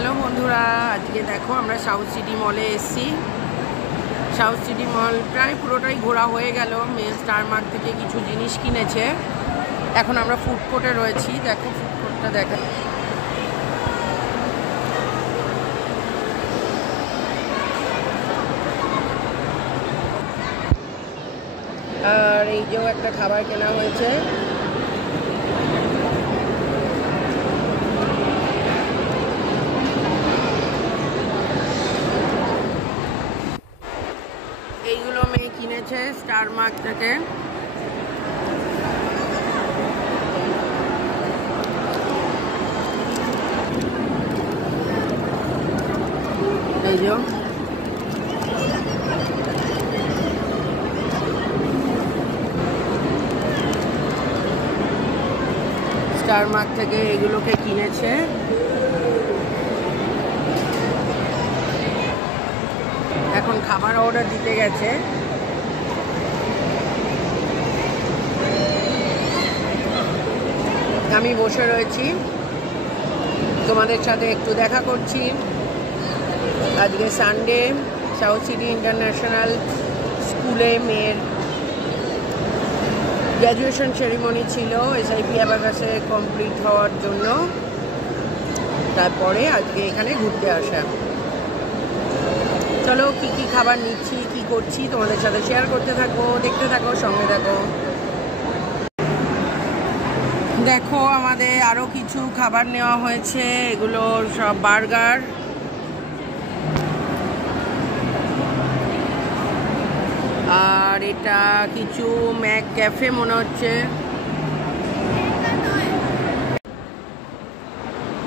Hello বন্ধুরা, আজকে দেখো আমরা সাউথ সিটি মলে এসেছি। সাউথ সিটি মল প্রায় পুরোটাই ঘোরা হয়ে গেল। মেয়ে স্টার মার্ট থেকে কিছু জিনিস কিনেছে। এখন আমরা ফুড কোর্টে রয়েছি। দেখো ফুড কোর্টটা দেখা, আর এই যে একটা খাবার কেনা হয়েছে। এইগুলো মেয়ে কিনেছে স্টার মার্ট থেকে। এই যে স্টার মার্ট থেকে এগুলোকে কিনেছে। এখন খাবার অর্ডার দিতে গেছে। আমি বসে রয়েছি, তোমাদের সাথে একটু দেখা করছি। আজকে সানডে, সাউথ সিটি ইন্টারন্যাশনাল স্কুলে মেয়ের গ্র্যাজুয়েশন সেরিমনি ছিল এসআইপি অ্যাবাকাসে কমপ্লিট হওয়ার জন্য। তারপরে আজকে এখানে ঘুরতে আসা। চলো কি কি খাবার নিচ্ছি, কি করছি তোমাদের সাথে শেয়ার করতে থাকবো। দেখতে থাকো, সঙ্গে থাকো। দেখো আমাদের আরো কিছু খাবার নেওয়া হয়েছে। এগুলো সব বার্গার, আর এটা কিছু ম্যাক ক্যাফে মনে হচ্ছে,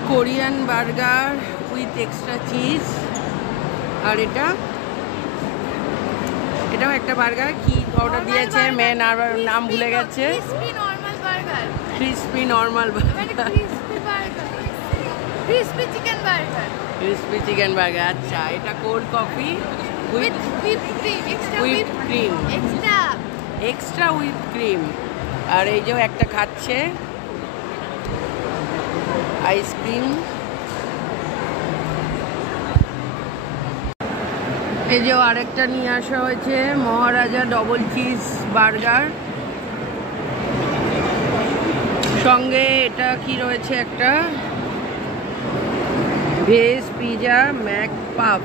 Korean burger with extra cheese. আর এটাও একটা বার্গার। কি অর্ডার দিয়েছে মেয়ে, নাম ভুলে গেছে। Crispy normal burger, crispy chicken burger. আচ্ছা, এটা cold coffee with whip cream, extra whip cream. আর এই যে একটা খাচ্ছে আইসক্রিম। এই যে আরেকটা নিয়ে আসা হয়েছে মহারাজা ডবল চিজ বার্গার। সঙ্গে এটা কি রয়েছে, একটা ভেজ পিজা ম্যাক পাফ।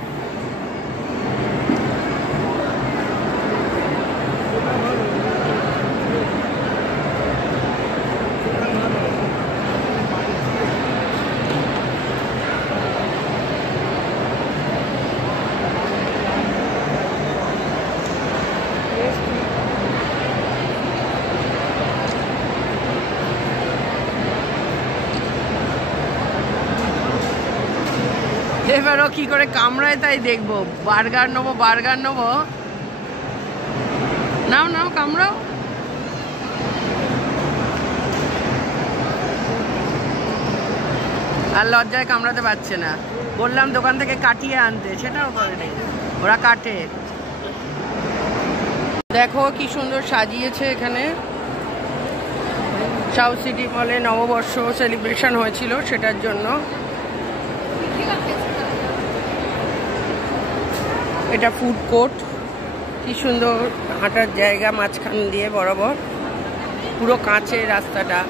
এবারও কি করে কামড়ায় তাই দেখবো। বার্গার নেবো, নাও কামড়াও। আর লজ্জায় কামড়াতে পারছে না। বললাম দোকান থেকে কাটিয়ে আনতে, সেটাও করেনি, ওরা কাটে। দেখো কি সুন্দর সাজিয়েছে এখানে। সাউথ সিটি মলে নববর্ষ সেলিব্রেশন হয়েছিল, সেটার জন্য। এটা ফুড কোর্ট, কি সুন্দর হাঁটার জায়গা, মাঝখান দিয়ে বরাবর পুরো কাঁচের রাস্তাটা।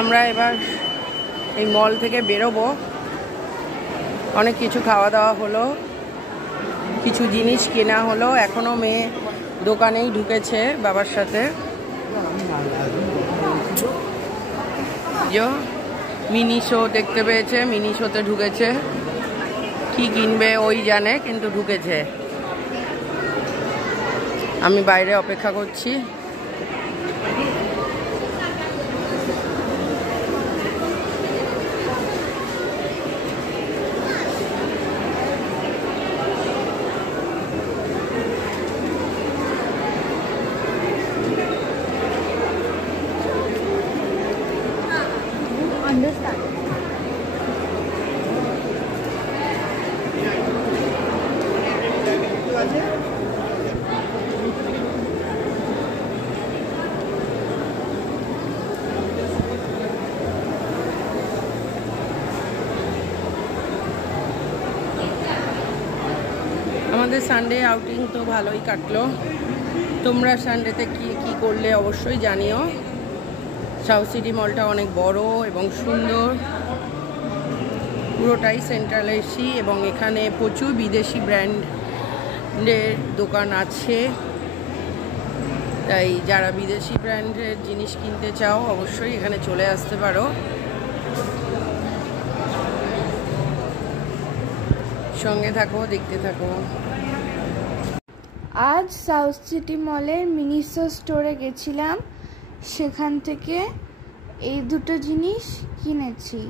আমরা এবার এই মল থেকে বেরোবো। অনেক কিছু খাওয়া দাওয়া হলো। কিছু জিনিস কেনা হলো। এখনো মেয়ে দোকানেই ঢুকেছে বাবার সাথে। মিনি শো দেখতে পেয়েছে, মিনি শোতে ঢুকেছে। কি কিনবে ওই জানে, কিন্তু ঢুকেছে। আমি বাইরে অপেক্ষা করছি। আমাদের সানডে আউটিং তো ভালোই কাটলো। তোমরা সানডেতে কি করলে অবশ্যই জানিও। সাউথ সিটি মলটা অনেক বড় এবং সুন্দর, পুরোটাই সেন্ট্রাল এসি, এবং এখানে প্রচুর বিদেশি ব্র্যান্ডের দোকান আছে। তাই যারা বিদেশি ব্র্যান্ডের জিনিস কিনতে চাও অবশ্যই এখানে চলে আসতে পারো। সঙ্গে থাকো, দেখতে থাকো। আজ সাউথ সিটি মলের মিনিসো স্টোরে গেছিলাম, সেখান থেকে এই দুটো জিনিস কিনেছি।